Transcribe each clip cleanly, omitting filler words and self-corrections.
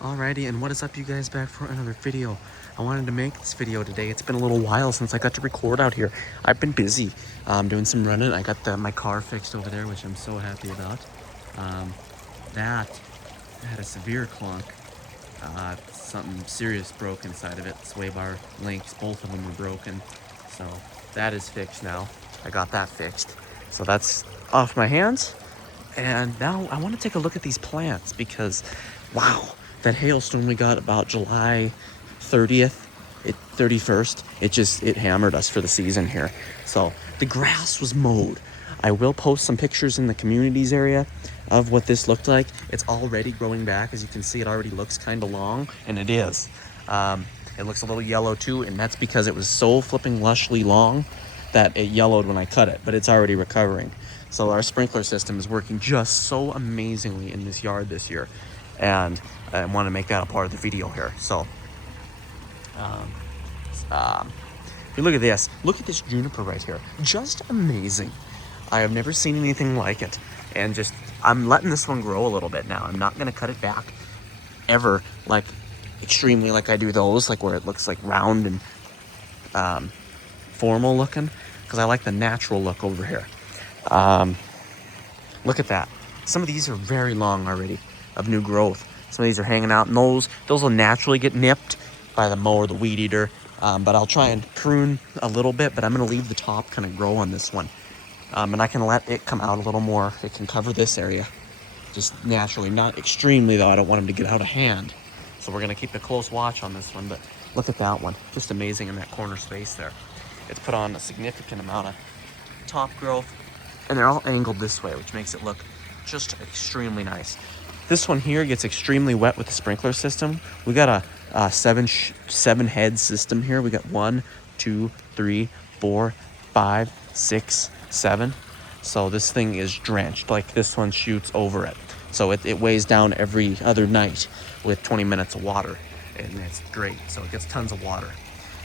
Alrighty, and what is up, you guys? Back for another video. I wanted to make this video today. It's been a little while since I got to record out here. I've been busy doing some running. I got my car fixed over there, which I'm so happy about. Um, that had a severe clunk. Something serious broke inside of it. Sway bar links, both of them were broken. So that is fixed now. I got that fixed. So that's off my hands. And now I want to take a look at these plants because, wow, that hailstorm we got about July 30th, 31st, it hammered us for the season here. So the grass was mowed. I will post some pictures in the communities area of what this looked like. It's already growing back. As you can see, it already looks kind of long, and it is. It looks a little yellow too, and that's because it was so flipping lushly long that it yellowed when I cut it, but it's already recovering. So our sprinkler system is working just so amazingly in this yard this year, and I want to make that a part of the video here. So if you look at this, look at this juniper right here, just amazing. I have never seen anything like it, and just I'm letting this one grow a little bit now. I'm not going to cut it back ever, like extremely like I do those, like where it looks like round and formal looking, because I like the natural look over here. Look at that. Some of these are very long already of new growth. Some of these are hanging out, and those will naturally get nipped by the mower, the weed eater. But I'll try and prune a little bit, but I'm going to leave the top kind of grow on this one. And I can let it come out a little more. It can cover this area just naturally, not extremely though. I don't want them to get out of hand. So we're going to keep a close watch on this one, but look at that one. Just amazing in that corner space there. It's put on a significant amount of top growth, and they're all angled this way, which makes it look just extremely nice. This one here gets extremely wet with the sprinkler system. We got a seven head system here. We got 1, 2, 3, 4, 5, 6, 7. So this thing is drenched. Like this one shoots over it. So it weighs down every other night with 20 minutes of water, and it's great. So it gets tons of water.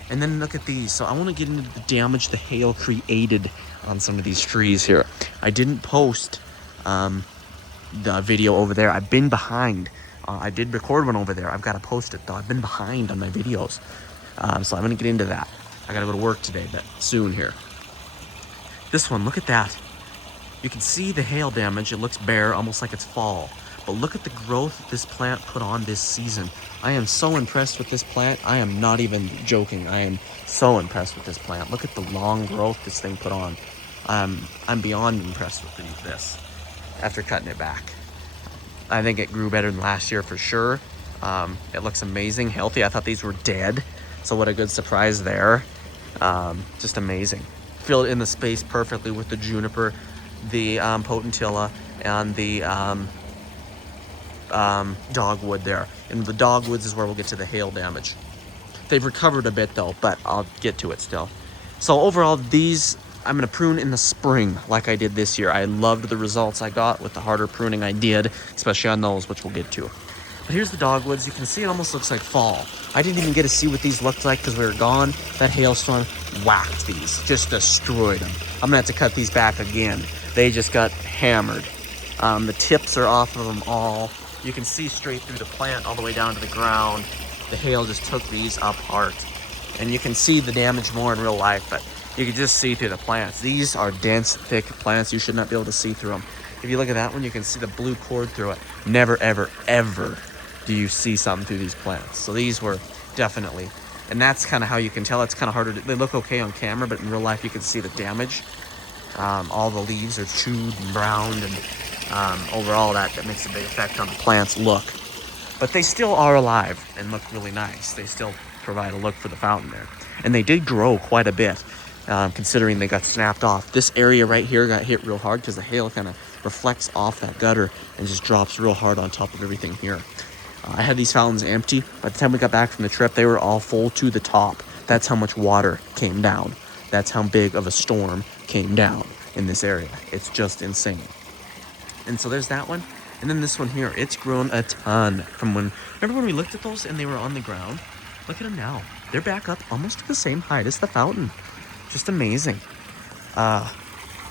And then look at these. So I want to get into the damage the hail created on some of these trees here. I didn't post the video over there. I've been behind. I did record one over there. I've got to post it though. I've been behind on my videos. So I'm going to get into that. I got to go to work today, but soon here. This one, look at that. You can see the hail damage. It looks bare, almost like it's fall. But look at the growth this plant put on this season. I am so impressed with this plant. I am not even joking. I am so impressed with this plant. Look at the long growth this thing put on. I'm beyond impressed with this after cutting it back. I think it grew better than last year for sure. It looks amazing, healthy. I thought these were dead, so what a good surprise there. Just amazing. Filled in the space perfectly with the juniper, the potentilla, and the dogwood there. And the dogwoods is where we'll get to the hail damage. They've recovered a bit though, but I'll get to it still. So overall, these I'm going to prune in the spring like I did this year. I loved the results I got with the harder pruning I did, especially on those, which we'll get to. But here's the dogwoods. You can see it almost looks like fall. I didn't even get to see what these looked like because we were gone. That hailstorm whacked these, just destroyed them. I'm going to have to cut these back again. They just got hammered. The tips are off of them all. You can see straight through the plant all the way down to the ground. The hail just took these apart. And you can see the damage more in real life, but you can just see through the plants. These are dense, thick plants. You should not be able to see through them. If you look at that one, you can see the blue cord through it. Never, ever, ever do you see something through these plants. So these were definitely, and that's kind of how you can tell. It's kind of harder. They look okay on camera, but in real life, you can see the damage. All the leaves are chewed and browned, and overall that makes a big effect on the plant's look. But they still are alive and look really nice. They still provide a look for the fountain there. And they did grow quite a bit, considering they got snapped off. This area right here got hit real hard because the hail kind of reflects off that gutter and just drops real hard on top of everything here. I had these fountains empty. By the time we got back from the trip, they were all full to the top. That's how much water came down. That's how big of a storm came down in this area. It's just insane. And so there's that one. And then this one here, it's grown a ton from remember when we looked at those and they were on the ground? Look at them now. They're back up almost to the same height as the fountain. Just amazing.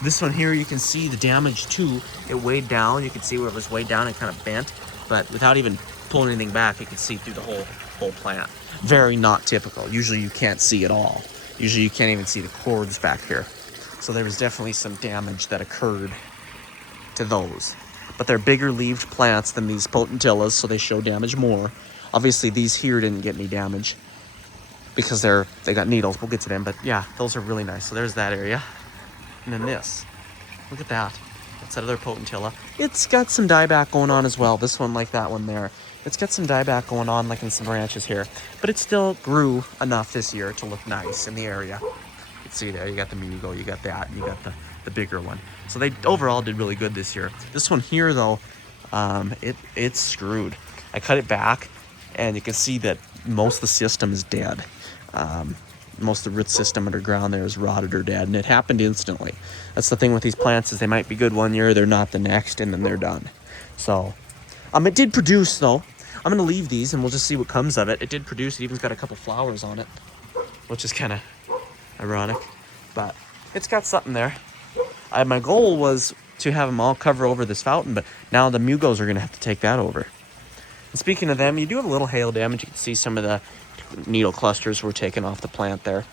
This one here, you can see the damage too. It weighed down. You can see where it was weighed down and kind of bent. But without even pull anything back, you can see through the whole plant. Very not typical. Usually you can't see at all. Usually you can't even see the cords back here. So there was definitely some damage that occurred to those. But they're bigger leaved plants than these potentillas, so they show damage more. Obviously these here didn't get any damage because they got needles. We'll get to them, but yeah, those are really nice. So there's that area. And then this. Look at that. That's another potentilla. It's got some dieback going on as well. This one, like that one there. It's got some dieback going on, like in some branches here. But it still grew enough this year to look nice in the area. You can see there, you got the Mugo, you got that, and you got the bigger one. So they overall did really good this year. This one here, though, it's screwed. I cut it back, and you can see that most of the system is dead. Most of the root system underground there is rotted or dead, and it happened instantly. That's the thing with these plants, is they might be good one year, they're not the next, and then they're done. So, it did produce, though. I'm going to leave these, and we'll just see what comes of it. It did produce. It even's got a couple flowers on it, which is kind of ironic, but it's got something there. My goal was to have them all cover over this fountain, but now the Mugos are going to have to take that over. And speaking of them, you do have a little hail damage. You can see some of the needle clusters were taken off the plant there.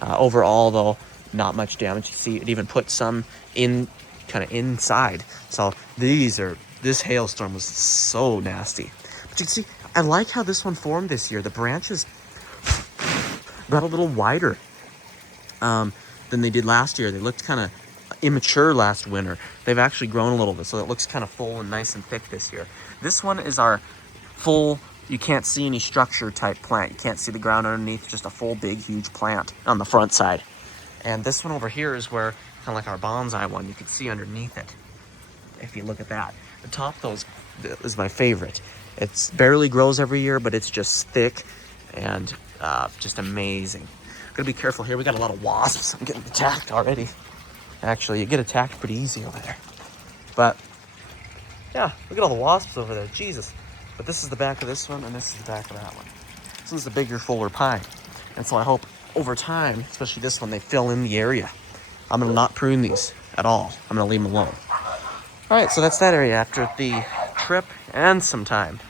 Overall, though, not much damage. You see it even put some in, kind of inside. So this hailstorm was so nasty. But you can see, I like how this one formed this year. The branches got a little wider than they did last year. They looked kind of immature last winter. They've actually grown a little bit, so it looks kind of full and nice and thick this year. This one is our full, you can't see any structure type plant. You can't see the ground underneath, just a full big huge plant on the front side. And this one over here is where, kind of like our bonsai one, you can see underneath it if you look at that. The top, though, is my favorite. It barely grows every year, but it's just thick and just amazing. Gotta be careful here. We got a lot of wasps. I'm getting attacked already. Actually, you get attacked pretty easy over there. But yeah, look at all the wasps over there. Jesus. But this is the back of this one, and this is the back of that one. This one's the bigger, fuller pine. And so I hope over time, especially this one, they fill in the area. I'm gonna not prune these at all. I'm gonna leave them alone. All right, so that's that area after the trip and some time.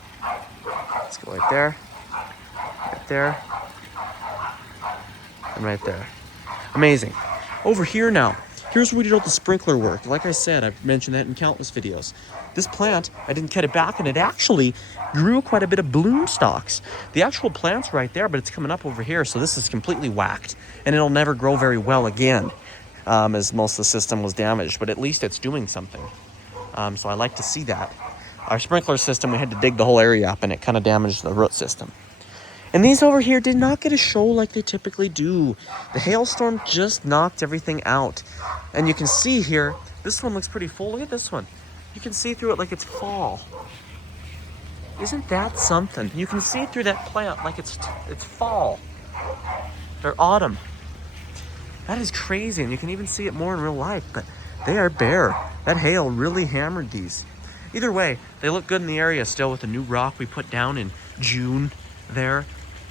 Let's go right there, and right there. Amazing. Over here now, here's where we did all the sprinkler work. Like I said, I've mentioned that in countless videos. This plant, I didn't cut it back, and it actually grew quite a bit of bloom stalks. The actual plant's right there, but it's coming up over here, so this is completely whacked, and it'll never grow very well again, as most of the system was damaged, but at least it's doing something. So I like to see that. Our sprinkler system, we had to dig the whole area up, and it kind of damaged the root system. And these over here did not get a show like they typically do. The hailstorm just knocked everything out. And you can see here, this one looks pretty full. Look at this one. You can see through it like it's fall. Isn't that something? You can see through that plant like it's fall or autumn. That is crazy, and you can even see it more in real life, but they are bare. That hail really hammered these. Either way, they look good in the area still with the new rock we put down in June there.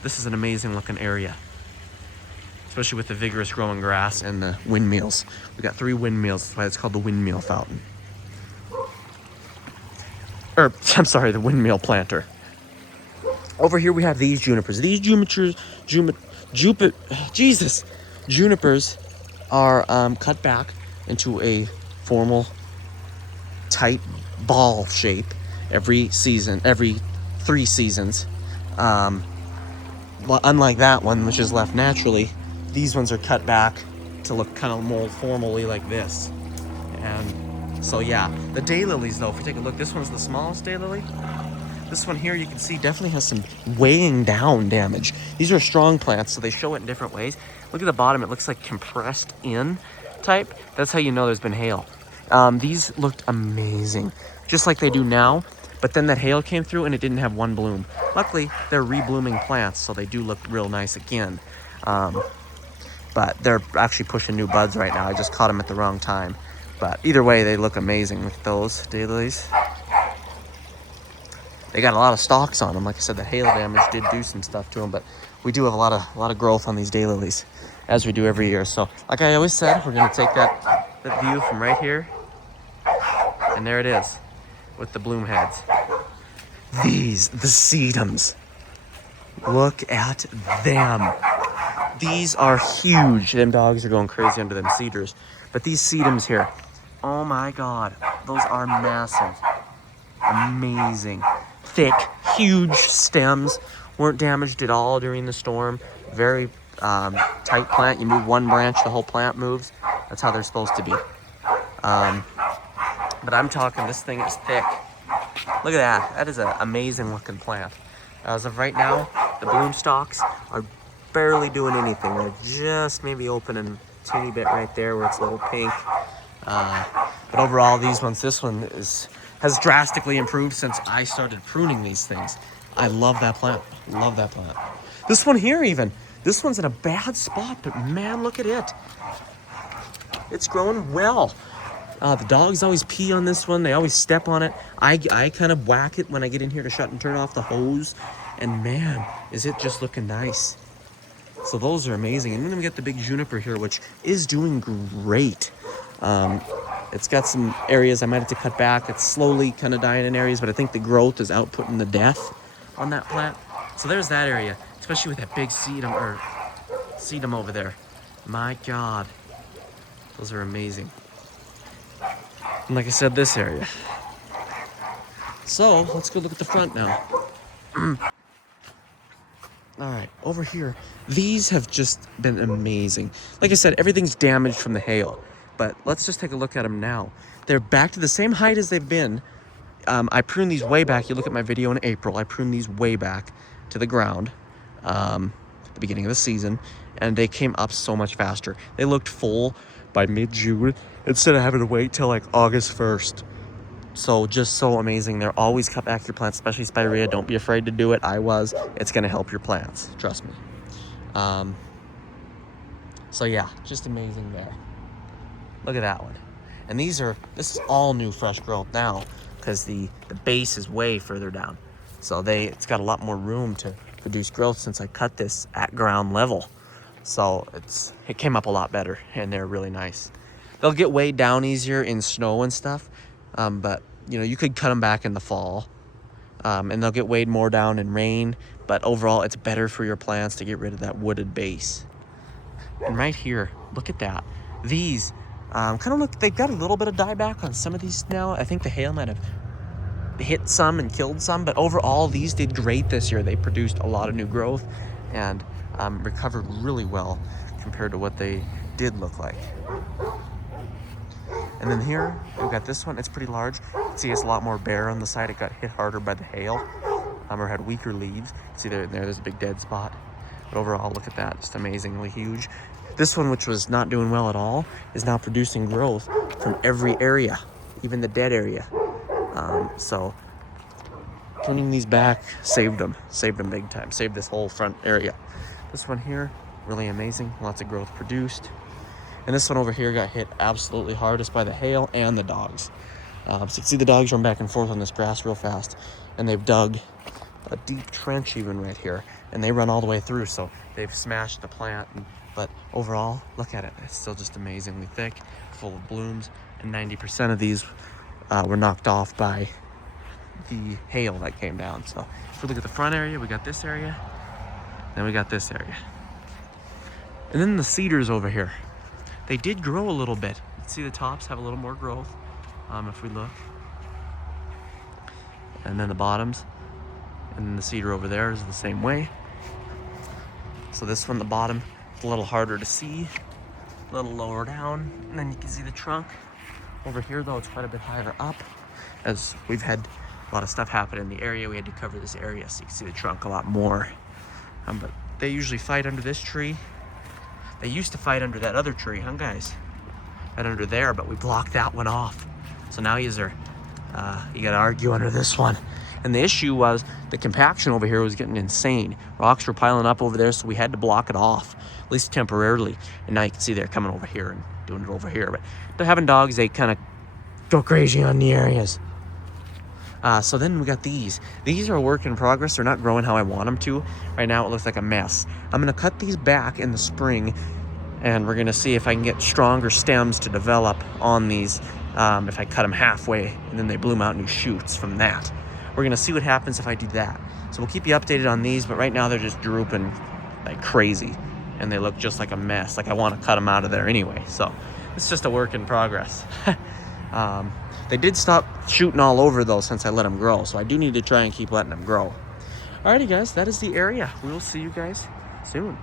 This is an amazing looking area, especially with the vigorous growing grass and the windmills. We got 3 windmills, that's why it's called the windmill fountain. I'm sorry, the windmill planter. Over here we have these junipers. These junipers are cut back into a formal, tight ball shape every 3 seasons. Unlike that one, which is left naturally, these ones are cut back to look kind of more formally like this. And so yeah, the daylilies though, if you take a look, this one's the smallest daylily. This one here you can see definitely has some weighing down damage. These are strong plants, so they show it in different ways. Look at the bottom, it looks like compressed in type. That's how you know there's been hail. These looked amazing, just like they do now. But then that hail came through and it didn't have one bloom. Luckily, they're reblooming plants, so they do look real nice again. But they're actually pushing new buds right now. I just caught them at the wrong time. But either way, they look amazing. Look at those daylilies. They got a lot of stalks on them. Like I said, the hail damage did do some stuff to them, but we do have a lot of growth on these daylilies, as we do every year. So, like I always said, we're gonna take that view from right here, and there it is, with the bloom heads. The sedums. Look at them. These are huge. Them dogs are going crazy under them cedars. But these sedums here, oh my God, those are massive. Amazing. Thick, huge stems. Weren't damaged at all during the storm. Very tight plant. You move one branch, the whole plant moves. That's how they're supposed to be. But I'm talking, this thing is thick. Look at that. That is an amazing looking plant. As of right now, the bloom stalks are barely doing anything. They're just maybe opening a teeny bit right there where it's a little pink. But overall, this one has drastically improved since I started pruning these things. I love that plant. Love that plant. This one here even. This one's in a bad spot, but man, look at it. It's growing well. The dogs always pee on this one. They always step on it. I kind of whack it when I get in here to shut and turn off the hose. And man, is it just looking nice. So those are amazing. And then we got the big juniper here, which is doing great. It's got some areas I might have to cut back. It's slowly kind of dying in areas, but I think the growth is outputting the death on that plant. So there's that area, especially with that big sedum over there. My God, those are amazing. And like I said, this area. So let's go look at the front now. All right, over here, these have just been amazing. Like I said, everything's damaged from the hail, but let's just take a look at them now. They're back to the same height as they've been. I pruned these way back. You look at my video in April, I pruned these way back to the ground at the beginning of the season, and they came up so much faster. They looked full by mid-June instead of having to wait till like August 1st. So just so amazing. They're always cut back your plants, especially spirea. Don't be afraid to do it. I was. It's going to help your plants. Trust me. So yeah, just amazing there. Look at that one. And this is all new fresh growth now because the base is way further down. So it's got a lot more room to produce growth since I cut this at ground level. So it came up a lot better and they're really nice. They'll get weighed down easier in snow and stuff. But you could cut them back in the fall, and they'll get weighed more down in rain. But overall, it's better for your plants to get rid of that wooded base. And right here, look at that. These kind of look, they've got a little bit of dieback on some of these now. I think the hail might have hit some and killed some, but overall, these did great this year. They produced a lot of new growth and recovered really well compared to what they did look like. And then here, we've got this one. It's pretty large. You can see it's a lot more bare on the side. It got hit harder by the hail, or had weaker leaves. See there's a big dead spot. But overall, look at that, just amazingly huge. This one, which was not doing well at all, is now producing growth from every area, even the dead area. So pruning these back saved them big time. Saved this whole front area. This one here, really amazing. Lots of growth produced. And this one over here got hit absolutely hardest by the hail and the dogs. So you can see the dogs run back and forth on this grass real fast. And they've dug a deep trench even right here. And they run all the way through, so they've smashed the plant. But overall, look at it. It's still just amazingly thick, full of blooms. And 90% of these were knocked off by the hail that came down. So if we look at the front area, we got this area. Then we got this area. And then the cedars over here. They did grow a little bit. You can see the tops have a little more growth if we look. And then the bottoms. And then the cedar over there is the same way. So this one, the bottom, it's a little harder to see. A little lower down. And then you can see the trunk. Over here though, it's quite a bit higher up. As we've had a lot of stuff happen in the area, we had to cover this area so you can see the trunk a lot more. But they usually fight under this tree. They used to fight under that other tree, huh guys? Right under there, but we blocked that one off. So now you gotta argue under this one. And the issue was the compaction over here was getting insane. Rocks were piling up over there, so we had to block it off, at least temporarily. And now you can see they're coming over here and doing it over here. But they're having dogs, they kind of go crazy on the areas. So then we got these. These are a work in progress. They're not growing how I want them to. Right now it looks like a mess. I'm gonna cut these back in the spring and we're gonna see if I can get stronger stems to develop on these if I cut them halfway and then they bloom out new shoots from that. we're gonna see what happens if I do that. So we'll keep you updated on these, but right now they're just drooping like crazy and they look just like a mess. Like I want to cut them out of there anyway. So it's just a work in progress. They did stop shooting all over though since I let them grow. So I do need to try and keep letting them grow. Alrighty guys, that is the area. We will see you guys soon.